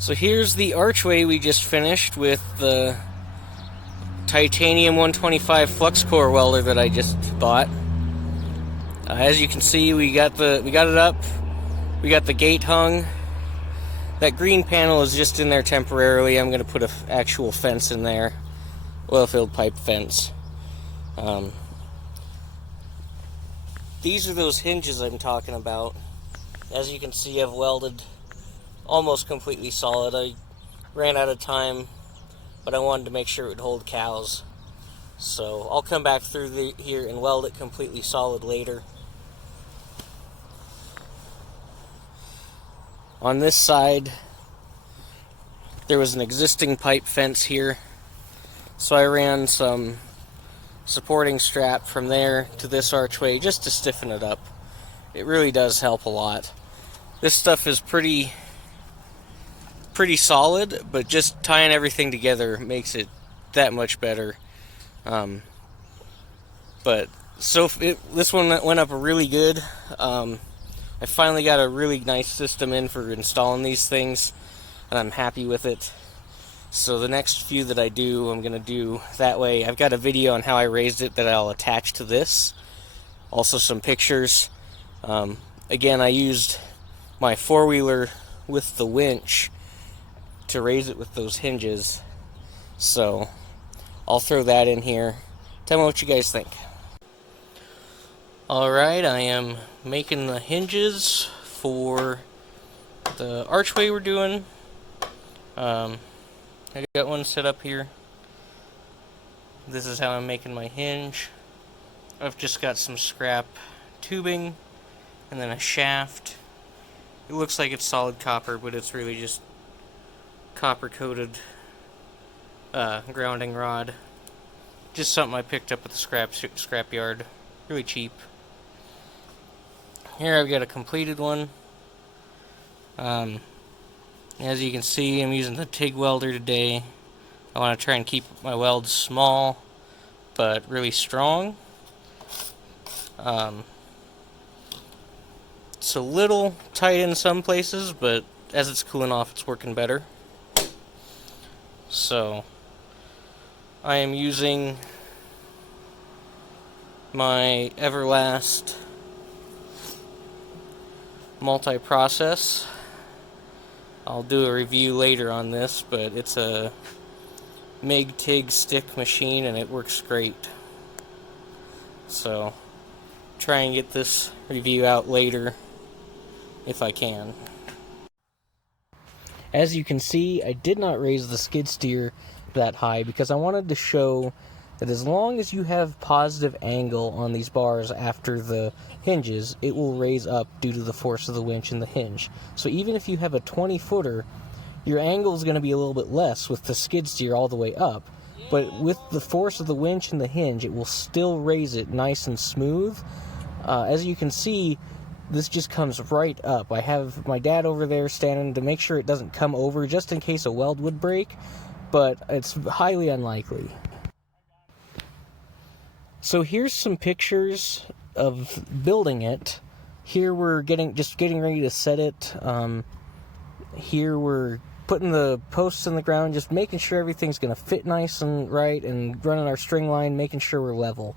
So here's the archway we just finished with the titanium 125 flux core welder that I just bought. As you can see, we got it up. We got the gate hung. That green panel is just in there temporarily. I'm going to put an actual fence in there, oil-filled pipe fence. These are those hinges I'm talking about. As you can see, I've welded almost completely solid. I ran out of time, but I wanted to make sure it would hold cows. So I'll come back through here and weld it completely solid later. On this side, there was an existing pipe fence here, so I ran some supporting strap from there to this archway just to stiffen it up. It really does help a lot. This stuff is pretty solid, but just tying everything together makes it that much better. This one went up really good. I finally got a really nice system in for installing these things, and I'm happy with it. So the next few that I do, I'm going to do that way. I've got a video on how I raised it that I'll attach to this. Also some pictures. Again, I used my four-wheeler with the winch to raise it with those hinges. So I'll throw that in here. Tell me what you guys think. Alright, I am making the hinges for the archway we're doing. I got one set up here. This is how I'm making my hinge. I've just got some scrap tubing and then a shaft. It looks like it's solid copper, but it's really just copper coated grounding rod. Just something I picked up at the scrap yard. Really cheap. Here I've got a completed one. As you can see, I'm using the TIG welder today. I want to try and keep my welds small, but really strong. It's a little tight in some places, but as it's cooling off, it's working better. So, I am using my Everlast multi-process. I'll do a review later on this, but it's a MIG-TIG stick machine and it works great. So, try and get this review out later if I can. As you can see, I did not raise the skid steer that high because I wanted to show that as long as you have positive angle on these bars after the hinges, it will raise up due to the force of the winch and the hinge. So even if you have a 20-footer, your angle is going to be a little bit less with the skid steer all the way up. But with the force of the winch and the hinge, it will still raise it nice and smooth. As you can see, this just comes right up. I have my dad over there standing to make sure it doesn't come over just in case a weld would break, but it's highly unlikely. So here's some pictures of building it. Here we're getting ready to set it. Here we're putting the posts in the ground, just making sure everything's going to fit nice and right, and running our string line, making sure we're level.